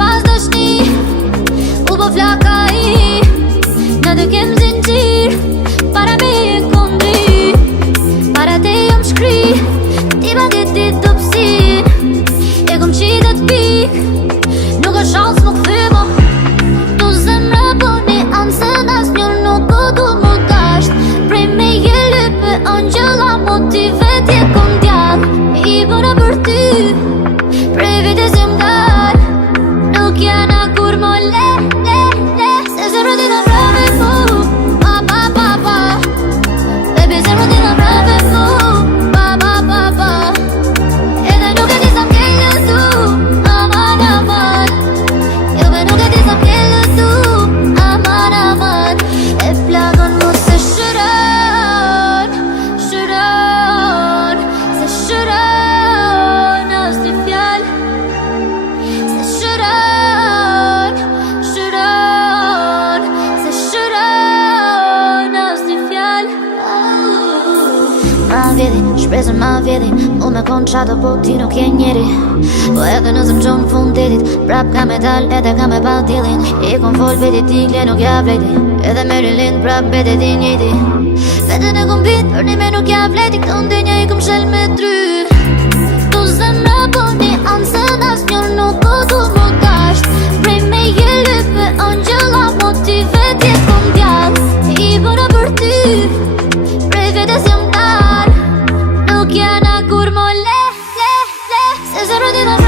pas dashni u bo flaka i na do kem zinxhir para me e kondri para te jom shkri ti ma geti topsin e kom qitë t'pik nuk është shans më këthymo tu zemra boni ansën as një nuk o du mu dasht prej me je lype angjëlla motive t'je kom djall i bona për ty prej vites jëm dal nuk jana kur mo le se zemra ti në brave mu pa baby zemra ti në brave mu pa edhe nuk e ti sa m'kellë tu aman jo be nuk e ti sa m'kellë tu aman e plagon mu se shëron se shëron as një fjall se shëron se shëron as një fjall ma vjedi, shpresën ma vjedi mu me kon qato po ti nuk je njeri po edhe nëse m'qon fund detit prap ka me dal edhe ka me pa t'jellin i kon fol veti ti kle nuk ja vlejti edhe me rilin prap bete ti njëti vetën e kom bit për një me nuk ja vlejti këto ndinja i kom shel me try tu zemra boni ansën as një nuk o du mu dasht prej me je lype angjëlla motive t'je kom djall i bona për ty prej vetes jëm dal nuk jana kur mo le se zemra ti në